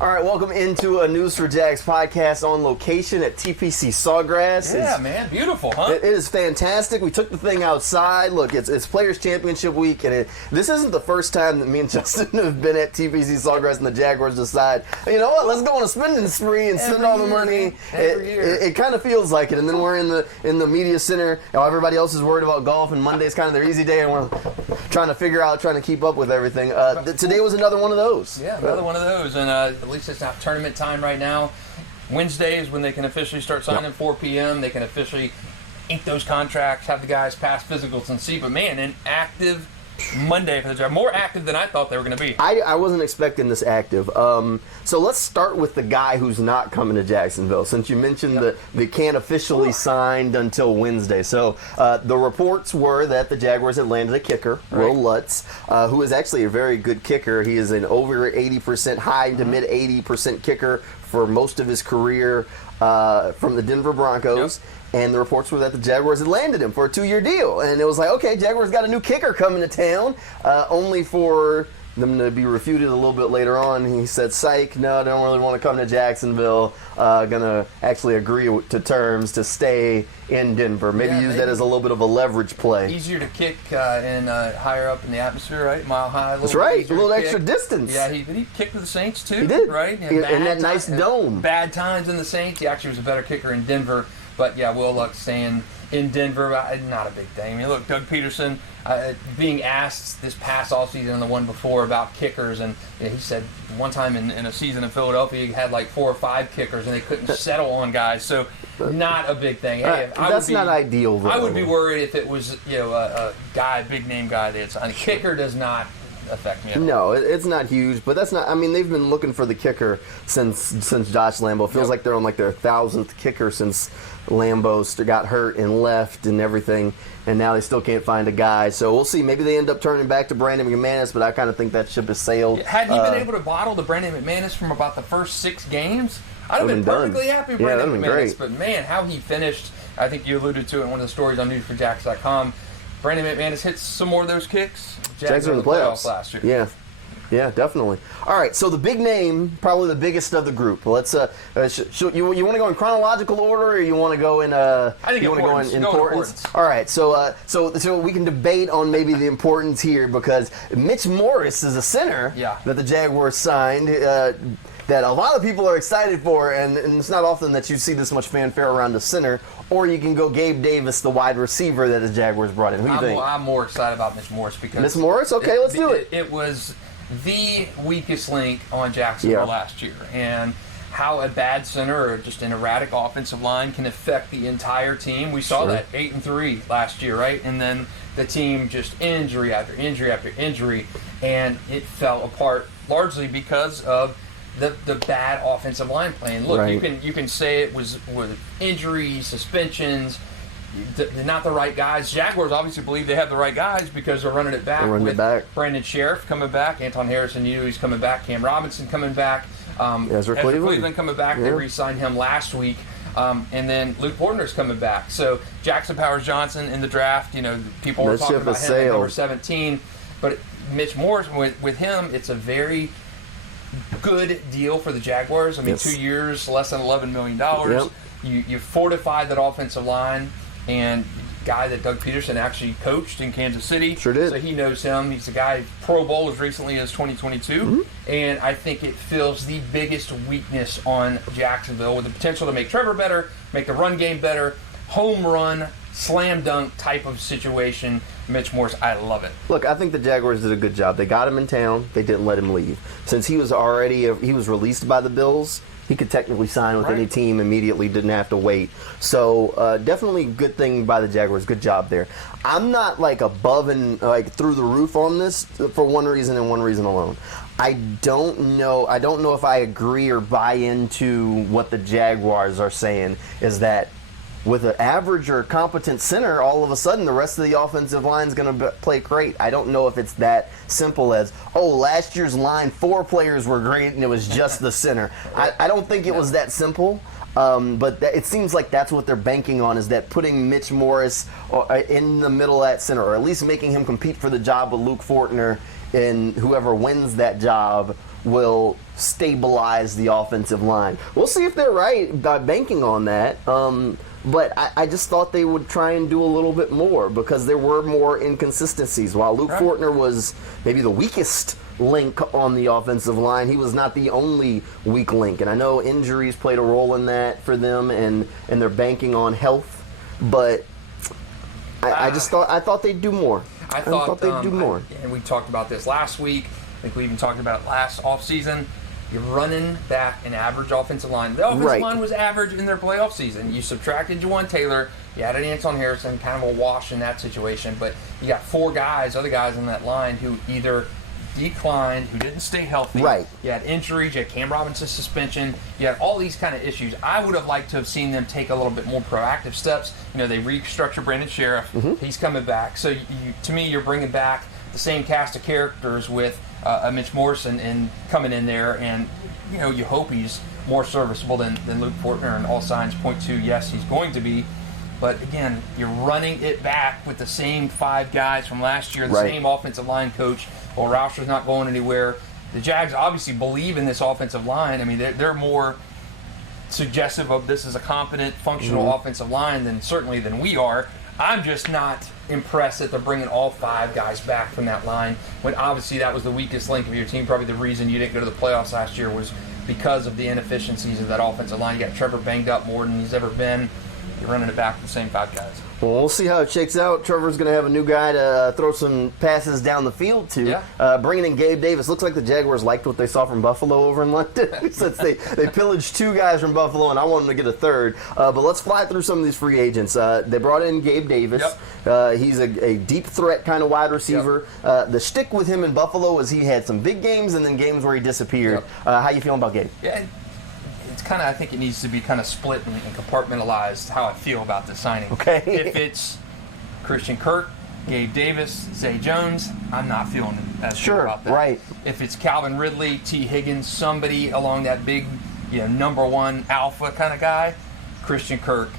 All right, welcome into a News4JAGs podcast on location at TPC Sawgrass. Yeah, man, beautiful, huh? It is fantastic. We took the thing outside. Look, it's Players Championship week, and this isn't the first time that me and Justin have been at TPC Sawgrass and the Jaguars decide, you know what, let's go on a spending spree and spend all the money. Every year. It kind of feels like it, and then we're in the media center. You know, everybody else is worried about golf, and Monday's kind of their easy day, and we're trying to keep up with everything. Today was another one of those. Yeah, another one of those, and at least it's not tournament time right now. Wednesday is when they can officially start signing. 4 p.m. They can officially ink those contracts, have the guys pass physicals and see. But man, an active Monday for the Jaguars. More active than I thought they were going to be. I wasn't expecting this active. So let's start with the guy who's not coming to Jacksonville, since you mentioned that they can't officially signed until Wednesday. So the reports were that the Jaguars had landed a kicker, Will Lutz, who is actually a very good kicker. He is an over 80%, high to mid 80% kicker for most of his career from the Denver Broncos. Yep. And the reports were that the Jaguars had landed him for a 2-year deal. And it was like, okay, Jaguars got a new kicker coming to town, only for them to be refuted a little bit later on. He said, psych, no, I don't really want to come to Jacksonville. Going to actually agree to terms to stay in Denver. Maybe use that as a little bit of a leverage play. Easier to kick and higher up in the atmosphere, right? Mile high. That's right, a little extra distance. Yeah, he kicked with the Saints too. He did. Right? In that nice dome. Bad times in the Saints. He actually was a better kicker in Denver. But yeah, Will Lutz staying in Denver, not a big thing. I mean, look, Doug Peterson being asked this past offseason and the one before about kickers, and he said one time in a season in Philadelphia he had like 4 or 5 kickers and they couldn't settle on guys. So not a big thing. Hey, that's not ideal, though. I would be worried if it was a guy, big name guy that's on. Kicker does not affect me at all. No, it's not huge, but that's not. I mean, they've been looking for the kicker since Josh Lambo. It feels like they're on like their 1,000th kicker since Lambo got hurt and left and everything, and now they still can't find a guy. So we'll see. Maybe they end up turning back to Brandon McManus, but I kind of think that ship has sailed. Had he been able to bottle the Brandon McManus from about the first 6 games, I'd have been perfectly happy with Brandon McManus. But man, how he finished, I think you alluded to it in one of the stories on News4JAGs.com. Brandon McManus hits some more of those kicks. Jags are in the playoffs last year. Yeah, definitely. All right, so the big name, probably the biggest of the group. Let's. You want to go in chronological order, or you want to go in? I think you want to go in importance. All right, so we can debate on maybe the importance here, because Mitch Morse is a center that the Jaguars signed. That a lot of people are excited for, and it's not often that you see this much fanfare around the center. Or you can go Gabe Davis, the wide receiver that the Jaguars brought in. Who do you think? I'm more excited about Mitch Morse because Mitch Morse. Okay, let's do it. It was the weakest link on Jacksonville last year, and how a bad center or just an erratic offensive line can affect the entire team. We saw that 8-3 last year, right? And then the team just injury after injury after injury, and it fell apart largely because of the bad offensive line play. And look, you can say it was injuries, suspensions, not the right guys. Jaguars obviously believe they have the right guys because they're running it back with Brandon Sheriff coming back, Anton Harrison, he's coming back, Cam Robinson coming back, Ezra Cleveland coming back. They re-signed him last week. And then Luke Fortner's coming back. So Jackson Powers-Johnson in the draft, people were talking about him at number 17. But Mitch Morse, with him, it's a very good deal for the Jaguars. I mean, 2 years, less than $11 million. You fortified that offensive line, and guy that Doug Peterson actually coached in Kansas City. Sure did. So he knows him. He's a guy Pro Bowl as recently as 2022. And I think it fills the biggest weakness on Jacksonville with the potential to make Trevor better, make the run game better, home run, slam dunk type of situation. Mitch Morse, I love it. Look, I think the Jaguars did a good job. They got him in town. They didn't let him leave. Since he was released by the Bills, he could technically sign with any team immediately, didn't have to wait. So definitely good thing by the Jaguars. Good job there. I'm not above and through the roof on this for one reason and one reason alone. I don't know if I agree or buy into what the Jaguars are saying, is that with an average or competent center, all of a sudden the rest of the offensive line is going to play great. I don't know if it's that simple as, last year's line, 4 players were great and it was just the center. I don't think it was that simple. But it seems like that's what they're banking on, is that putting Mitch Morse in the middle at center, or at least making him compete for the job with Luke Fortner, and whoever wins that job will stabilize the offensive line. We'll see if they're right by banking on that. But I just thought they would try and do a little bit more because there were more inconsistencies. While Luke Fortner was maybe the weakest link on the offensive line, he was not the only weak link. And I know injuries played a role in that for them, and they're banking on health. But I thought they'd do more. I thought they'd do more. And we talked about this last week. I think we even talked about it last offseason. You're running back an average offensive line. The offensive line was average in their playoff season. You subtracted Juwan Taylor. You added Anton Harrison, kind of a wash in that situation. But you got four other guys in that line who either declined, who didn't stay healthy. Right. You had injuries. You had Cam Robinson's suspension. You had all these kind of issues. I would have liked to have seen them take a little bit more proactive steps. They restructured Brandon Sheriff. He's coming back. So to me, you're bringing back the same cast of characters with Mitch Morse and coming in there, and you hope he's more serviceable than Luke Fortner, and all signs point to yes, he's going to be. But again, you're running it back with the same five guys from last year, the same offensive line coach. Well, Rauscher's not going anywhere. The Jags obviously believe in this offensive line. I mean, they're more suggestive of this as a competent, functional offensive line than we are. I'm just not impressed that they're bringing all five guys back from that line when obviously that was the weakest link of your team. Probably the reason you didn't go to the playoffs last year was because of the inefficiencies of that offensive line. You got Trevor banged up more than he's ever been. You're running it back with the same five guys. Well, we'll see how it shakes out. Trevor's going to have a new guy to throw some passes down the field to. Yeah. Bringing in Gabe Davis. Looks like the Jaguars liked what they saw from Buffalo over in London. Since they pillaged two guys from Buffalo, and I want them to get a third. But let's fly through some of these free agents. They brought in Gabe Davis. He's a deep threat kind of wide receiver. The shtick with him in Buffalo was he had some big games and then games where he disappeared. How you feeling about Gabe? Yeah. It's kind of, I think it needs to be kind of split and compartmentalized how I feel about the signing. Okay. If it's Christian Kirk, Gabe Davis, Zay Jones, I'm not feeling as good about that. Right. If it's Calvin Ridley, T. Higgins, somebody along that big, number one alpha kind of guy, Christian Kirk,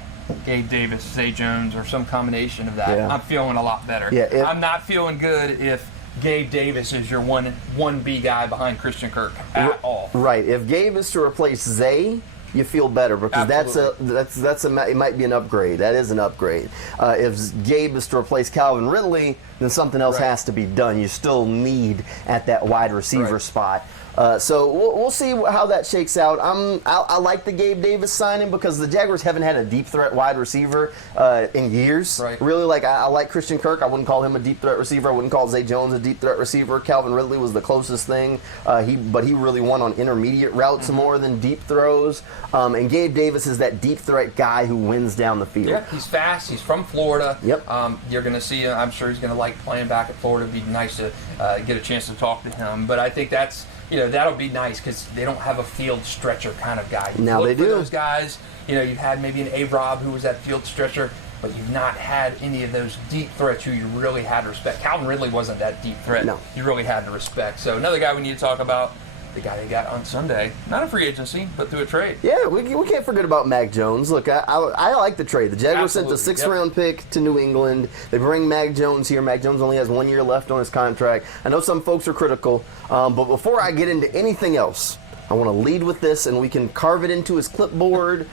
Gabe Davis, Zay Jones, or some combination of that, I'm feeling a lot better. Yeah, I'm not feeling good if Gabe Davis is your 1B guy behind Christian Kirk at all. Right. If Gabe is to replace Zay, you feel better because it might be an upgrade. That is an upgrade. If Gabe is to replace Calvin Ridley, then something else has to be done. You still need at that wide receiver spot. So we'll see how that shakes out. I like the Gabe Davis signing because the Jaguars haven't had a deep threat wide receiver in years. Right. Really, I like Christian Kirk. I wouldn't call him a deep threat receiver. I wouldn't call Zay Jones a deep threat receiver. Calvin Ridley was the closest thing. But he really won on intermediate routes more than deep throws. And Gabe Davis is that deep threat guy who wins down the field. Yeah, he's fast. He's from Florida. Yep. You're going to see him. I'm sure he's going to like playing back at Florida. It'd be nice to get a chance to talk to him. But I think that's that'll be nice because they don't have a field stretcher kind of guy. Now they do. Those guys, you've had maybe an A-Rob who was that field stretcher, but you've not had any of those deep threats who you really had to respect. Calvin Ridley wasn't that deep threat. No. You really had to respect. So another guy we need to talk about, the guy they got on Sunday, not a free agency, but through a trade. Yeah, we can't forget about Mac Jones. Look, I like the trade. The Jaguars sent the sixth-round pick to New England. They bring Mac Jones here. Mac Jones only has 1 year left on his contract. I know some folks are critical, but before I get into anything else, I want to lead with this, and we can carve it into his clipboard,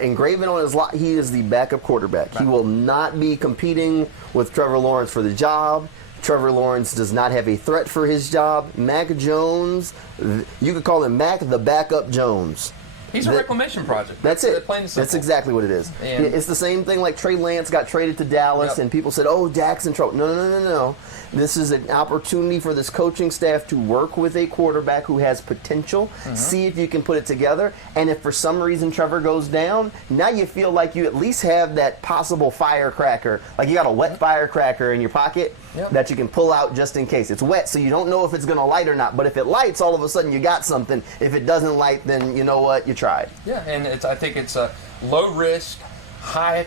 engrave it on his lot. He is the backup quarterback. He will not be competing with Trevor Lawrence for the job. Trevor Lawrence does not have a threat for his job. Mac Jones, you could call him Mac the Backup Jones. He's a reclamation project. That's it. That's exactly what it is. And it's the same thing like Trey Lance got traded to Dallas, and people said, oh, Dak's in trouble. No. This is an opportunity for this coaching staff to work with a quarterback who has potential, see if you can put it together, and if for some reason Trevor goes down, now you feel like you at least have that possible firecracker. Like you got a wet firecracker in your pocket that you can pull out just in case. It's wet, so you don't know if it's going to light or not, but if it lights, all of a sudden you got something. If it doesn't light, then you know what? You tried. Yeah, and I think it's a low risk, high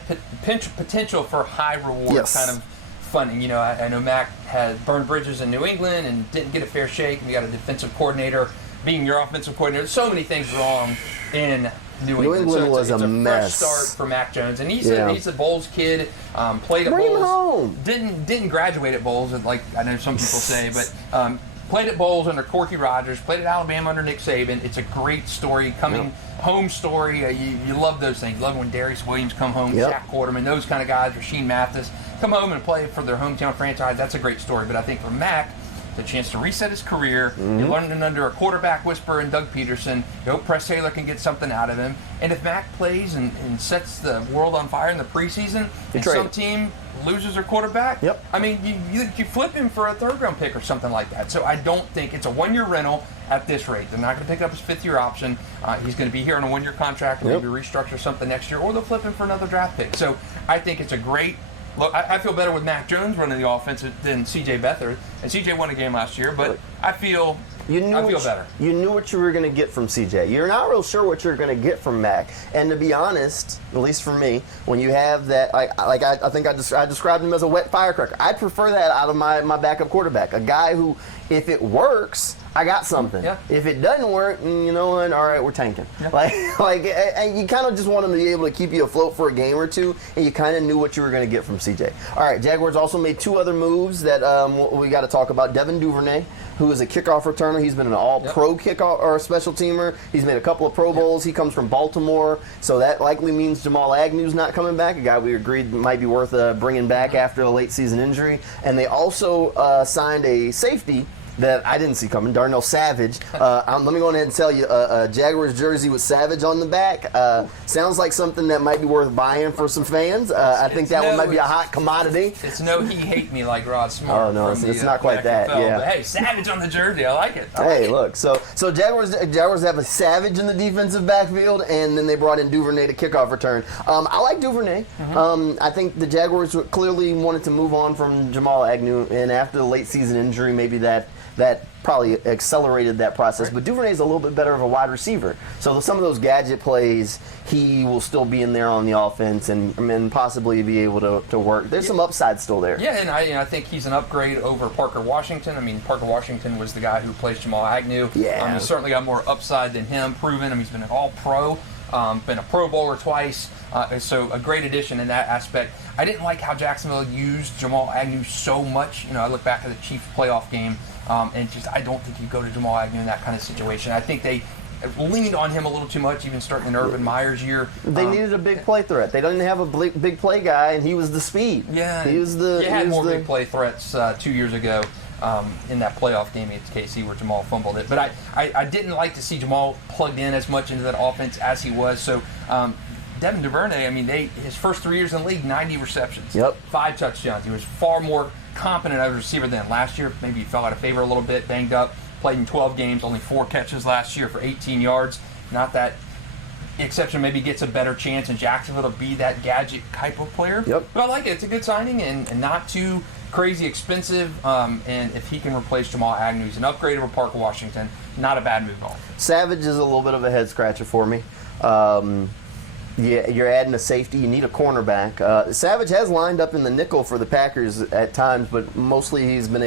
potential for high reward kind of funding. I know Mac had burned bridges in New England and didn't get a fair shake, and you got a defensive coordinator being your offensive coordinator. There's so many things wrong in New England. So was it's a mess. Fresh start for Mac Jones, and he's a Bowles kid. Played at Bring Bowles. him home. Didn't graduate at Bowles, like I know some people say, but played at Bowles under Corky Rogers, played at Alabama under Nick Saban. It's a great story, coming home story. You love those things. You love when Darius Williams come home, Zach Quarterman, those kind of guys, Rasheed Mathis, come home and play for their hometown franchise. That's a great story. But I think for Mac, the chance to reset his career. You're learning under a quarterback whisperer in Doug Peterson. You hope Press Taylor can get something out of him. And if Mac plays and sets the world on fire in the preseason, and some team loses their quarterback, I mean, you flip him for a third-round pick or something like that. So I don't think it's a one-year rental at this rate. They're not going to pick up his fifth-year option. He's going to be here on a one-year contract, maybe restructure something next year, or they'll flip him for another draft pick. So I think it's a great look. I feel better with Mac Jones running the offense than C.J. Beathard. And C.J. won a game last year, but I feel better. You knew what you were going to get from C.J. You're not real sure what you're going to get from Mac. And to be honest, at least for me, when you have that, I think I described him as a wet firecracker. I'd prefer that out of my backup quarterback. A guy who, if it works, I got something. If it doesn't work, you know what? All right, we're tanking. And you kind of just want him to be able to keep you afloat for a game or two, and you kind of knew what you were going to get from CJ. All right, Jaguars also made two other moves that we got to talk about. Devin Duvernay, who is a kickoff returner. He's been an all-pro kickoff or special teamer. He's made a couple of Pro Bowls. He comes from Baltimore, so that likely means Jamal Agnew's not coming back, a guy we agreed might be worth bringing back after a late season injury. And they also signed a safety that I didn't see coming, Darnell Savage. Let me go ahead and tell you, a Jaguars jersey with Savage on the back sounds like something that might be worth buying for some fans. I think that one might be a hot commodity. It's no he hate me like Rod Smart. Oh, no, it's not quite that. But hey, Savage on the jersey, I like it. Look, so Jaguars have a Savage in the defensive backfield, and then they brought in Duvernay to kickoff return. I like Duvernay. I think the Jaguars clearly wanted to move on from Jamal Agnew, and after the late season injury, maybe that probably accelerated that process. But Duvernay's a little bit better of a wide receiver. So some of those gadget plays, he will still be in there on the offense and possibly be able to work. There's some upside still there. Yeah, and I think he's an upgrade over Parker Washington. I mean, Parker Washington was the guy who replaced Jamal Agnew. He's certainly got more upside than him, proven. He's been an all-pro, been a Pro Bowler twice. So a great addition in that aspect. I didn't like how Jacksonville used Jamal Agnew so much. I look back at the Chiefs playoff game, and I don't think you go to Jamal Agnew in that kind of situation. I think they leaned on him a little too much, even starting in Urban Meyer's year. They needed a big play threat. They didn't have a big play guy, and he was the speed. Yeah, he had more big play threats 2 years ago in that playoff game against KC where Jamal fumbled it. But I didn't like to see Jamal plugged in as much into that offense as he was. So Devin Duvernay, his first 3 years in the league, 90 receptions, 5 touchdowns. He was far more competent as a receiver than last year. Maybe he fell out of favor a little bit, banged up, played in 12 games, only 4 catches last year for 18 yards. Not that exception maybe gets a better chance in Jacksonville to be that gadget type of player. But I like it. It's a good signing and not too crazy expensive. And if he can replace Jamal Agnew, he's an upgrade over Parker Washington. Not a bad move at all. Savage is a little bit of a head scratcher for me. You're adding a safety. You need a cornerback. Savage has lined up in the nickel for the Packers at times, but mostly he's been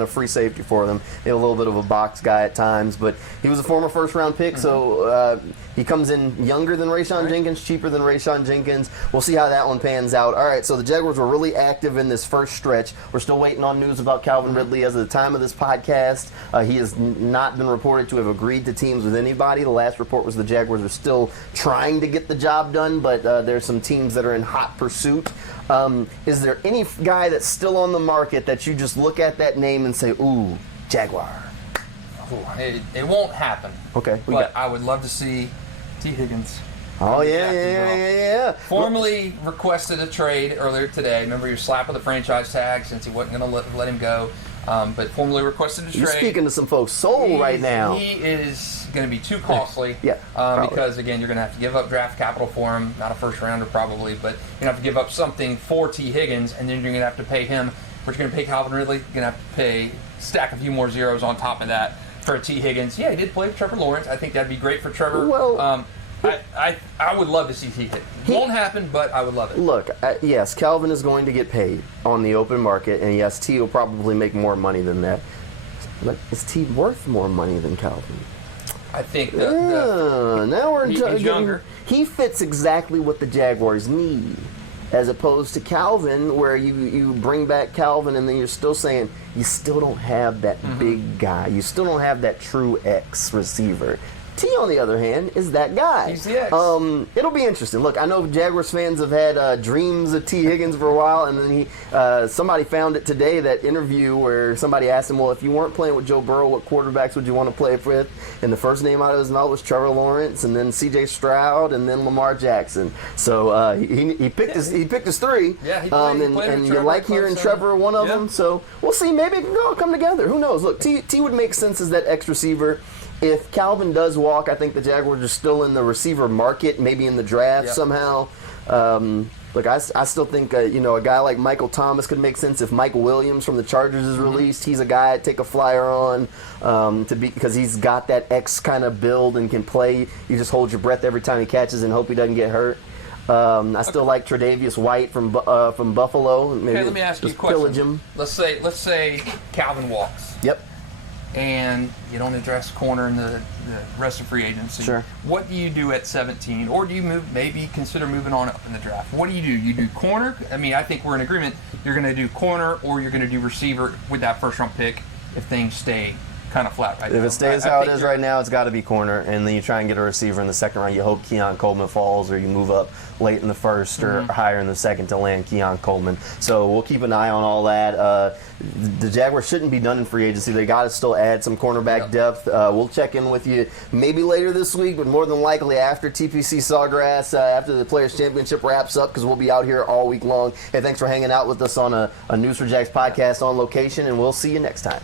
a free safety for them. A little bit of a box guy at times, but he was a former first-round pick, so he comes in younger than Rayshon Jenkins, cheaper than Rayshon Jenkins. We'll see how that one pans out. All right, so the Jaguars were really active in this first stretch. We're still waiting on news about Calvin Ridley. As of the time of this podcast, he has not been reported to have agreed to teams with anybody. The last report was the Jaguars are still trying to get the job done, but there's some teams that are in hot pursuit. Is there any guy that's still on the market that you just look at that name and say, ooh, Jaguar? It won't happen. Okay. But I would love to see T. Higgins. Oh, yeah. Formally requested a trade earlier today. Remember, you're slapping the franchise tag since he wasn't going to let him go. But formally requested a trade. You're speaking to some folks' soul right now. He is going to be too costly. Because, again, you're going to have to give up draft capital for him. Not a first-rounder probably, but you're going to have to give up something for T. Higgins, and then you're going to have to pay him. But you're going to pay Calvin Ridley. You're going to have to stack a few more zeros on top of that for T. Higgins. Yeah, he did play with Trevor Lawrence. I think that'd be great for Trevor. Well, I would love to see T. Higgins. Won't happen, but I would love it. Look, yes, Calvin is going to get paid on the open market, and yes, T will probably make more money than that. But is T worth more money than Calvin? I think now we're he's younger. He fits exactly what the Jaguars need. as opposed to Calvin, where you bring back Calvin and then you're still saying you still don't have that big guy. You still don't have that true X receiver. T, on the other hand, is that guy. He's the X. It'll be interesting. Look, I know Jaguars fans have had dreams of T. Higgins for a while, and then somebody found it today, that interview where somebody asked him, well, if you weren't playing with Joe Burrow, what quarterbacks would you want to play with? And the first name out of his mouth was Trevor Lawrence, and then C.J. Stroud, and then Lamar Jackson. So he picked his three. Yeah, he played and with you like hearing Trevor one of them. So we'll see. Maybe it can all come together. Who knows? Look, T would make sense as that X receiver. If Calvin does walk, I think the Jaguars are still in the receiver market, maybe in the draft somehow. Look, I still think a guy like Michael Thomas could make sense if Mike Williams from the Chargers is released. He's a guy I'd take a flyer on because he's got that X kind of build and can play. You just hold your breath every time he catches and hope he doesn't get hurt. I still like Tre'Davious White from Buffalo. Maybe let me ask you a pillage question. him. Let's say Calvin walks. Yep. And you don't address corner in the rest of free agency. Sure. What do you do at 17? Or do you consider moving on up in the draft? What do? You do corner? I mean, I think we're in agreement. You're going to do corner or you're going to do receiver with that first-round pick if things stay kind of flat right now. If it stays how it is right now, it's got to be corner, and then you try and get a receiver in the second round. You hope Keon Coleman falls, or you move up late in the first or higher in the second to land Keon Coleman. So we'll keep an eye on all that. The Jaguars shouldn't be done in free agency. They got to still add some cornerback depth. We'll check in with you maybe later this week, but more than likely after TPC Sawgrass, after the Players' Championship wraps up, because we'll be out here all week long. Hey, thanks for hanging out with us on a News4JAGs podcast on location, and we'll see you next time.